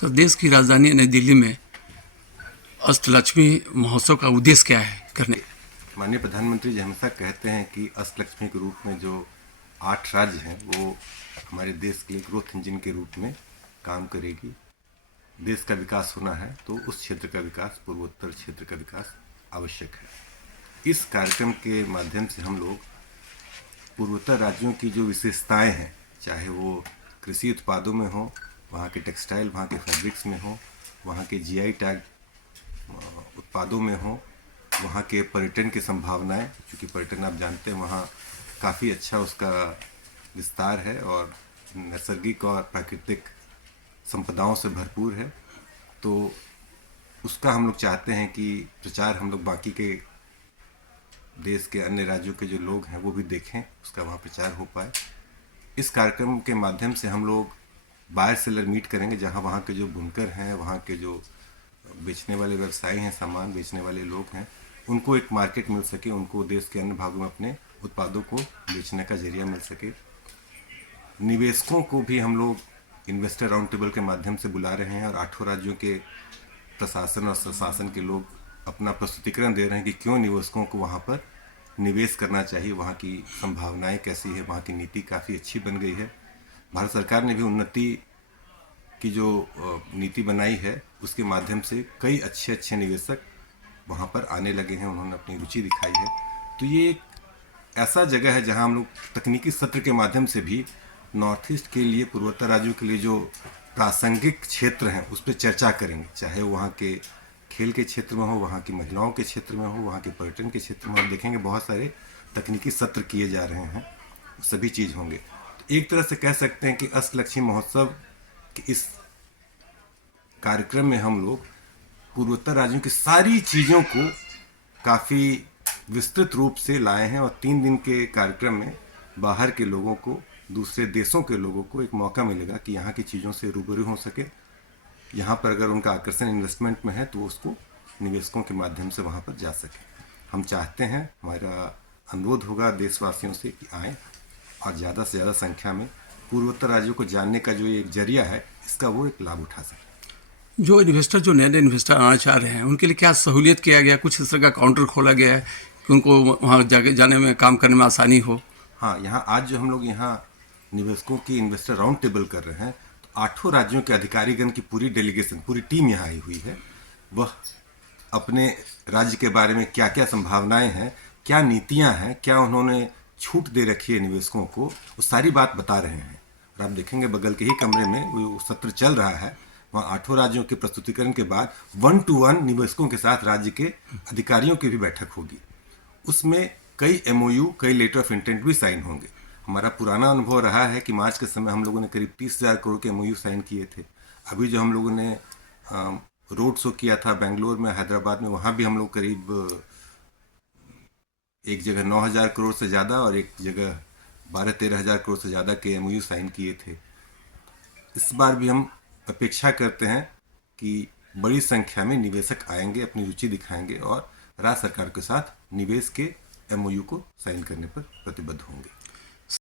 Sir, देश की राजधानी नई दिल्ली में अष्टलक्ष्मी महोत्सव का उद्देश्य क्या है करने? माननीय प्रधानमंत्री जी हमेशा कहते हैं कि अष्टलक्ष्मी के रूप में जो 8 राज्य हैं वो हमारे देश के लिए ग्रोथ इंजन के रूप में काम करेगी। देश का विकास होना है तो उस क्षेत्र का विकास, पूर्वोत्तर क्षेत्र का विकास आवश्यक है। इस कार्यक्रम के माध्यम से हम लोग पूर्वोत्तर राज्यों की जो विशेषताएं हैं, चाहे वो कृषि उत्पादों में हो, वहाँ के टेक्सटाइल, वहाँ के फैब्रिक्स में हो, वहाँ के जीआई टैग उत्पादों में हो, वहाँ के पर्यटन की संभावनाएं, क्योंकि पर्यटन आप जानते हैं वहाँ काफ़ी अच्छा उसका विस्तार है और नैसर्गिक और प्राकृतिक संपदाओं से भरपूर है, तो उसका हम लोग चाहते हैं कि प्रचार हम लोग बाकी के देश के अन्य राज्यों के जो लोग हैं वो भी देखें, उसका वहाँ प्रचार हो पाए। इस कार्यक्रम के माध्यम से हम लोग बायर सेलर मीट करेंगे, जहाँ वहाँ के जो बुनकर हैं, वहाँ के जो बेचने वाले व्यवसायी हैं, सामान बेचने वाले लोग हैं, उनको एक मार्केट मिल सके, उनको देश के अन्य भागों में अपने उत्पादों को बेचने का जरिया मिल सके। निवेशकों को भी हम लोग इन्वेस्टर राउंड टेबल के माध्यम से बुला रहे हैं और 8 राज्यों के प्रशासन और प्रशासन के लोग अपना प्रस्तुतिकरण दे रहे हैं कि क्यों निवेशकों को वहाँ पर निवेश करना चाहिए, वहाँ की संभावनाएं कैसी है, वहाँ की नीति काफ़ी अच्छी बन गई है। भारत सरकार ने भी उन्नति की जो नीति बनाई है उसके माध्यम से कई अच्छे अच्छे निवेशक वहाँ पर आने लगे हैं, उन्होंने अपनी रुचि दिखाई है। तो ये एक ऐसा जगह है जहाँ हम लोग तकनीकी सत्र के माध्यम से भी नॉर्थ ईस्ट के लिए, पूर्वोत्तर राज्यों के लिए जो प्रासंगिक क्षेत्र हैं उस पर चर्चा करेंगे, चाहे वहाँ के खेल के क्षेत्र में हो, वहाँ की महिलाओं के क्षेत्र में हो, वहाँ के पर्यटन के क्षेत्र में। हम देखेंगे बहुत सारे तकनीकी सत्र किए जा रहे हैं, सभी चीज़ होंगे। तो एक तरह से कह सकते हैं कि अष्टलक्ष्मी महोत्सव के इस कार्यक्रम में हम लोग पूर्वोत्तर राज्यों की सारी चीज़ों को काफ़ी विस्तृत रूप से लाए हैं और 3 दिन के कार्यक्रम में बाहर के लोगों को, दूसरे देशों के लोगों को एक मौका मिलेगा कि यहाँ की चीज़ों से रूबरू हो सके। यहाँ पर अगर उनका आकर्षण इन्वेस्टमेंट में है तो उसको निवेशकों के माध्यम से वहाँ पर जा सके। हम चाहते हैं, हमारा अनुरोध होगा देशवासियों से कि आएँ और ज़्यादा से ज़्यादा संख्या में पूर्वोत्तर राज्यों को जानने का जो एक जरिया है, इसका वो एक लाभ उठा सके। जो नए नए इन्वेस्टर आना चाह रहे हैं उनके लिए क्या सहूलियत किया गया? कुछ इस तरह का काउंटर खोला गया है कि उनको वहाँ जाने में, काम करने में आसानी हो? हाँ, यहाँ आज जो हम लोग यहाँ निवेशकों की इन्वेस्टर राउंड टेबल कर रहे हैं, तो 8 राज्यों के अधिकारीगण की पूरी डेलीगेशन, पूरी टीम यहाँ आई हुई है। वह अपने राज्य के बारे में क्या क्या संभावनाएं हैं, क्या नीतियां हैं, क्या उन्होंने छूट दे रखी है निवेशकों को, वो सारी बात बता रहे हैं। और आप देखेंगे बगल के ही कमरे में वो सत्र चल रहा है, वहाँ 8 राज्यों के प्रस्तुतिकरण के बाद 1 to 1 निवेशकों के साथ राज्य के अधिकारियों की भी बैठक होगी। उसमें कई MOU, कई लेटर ऑफ इंटेंट भी साइन होंगे। हमारा पुराना अनुभव रहा है कि मार्च के समय हम लोगों ने करीब 30,000 करोड़ के MOU साइन किए थे। अभी जो हम लोगों ने रोड शो किया था बेंगलोर में, हैदराबाद में, वहाँ भी हम लोग करीब एक जगह 9,000 करोड़ से ज़्यादा और एक जगह 12-13,000 करोड़ से ज़्यादा के MOU साइन किए थे। इस बार भी हम अपेक्षा करते हैं कि बड़ी संख्या में निवेशक आएंगे, अपनी रुचि दिखाएंगे और राज्य सरकार के साथ निवेश के MOU को साइन करने पर प्रतिबद्ध होंगे।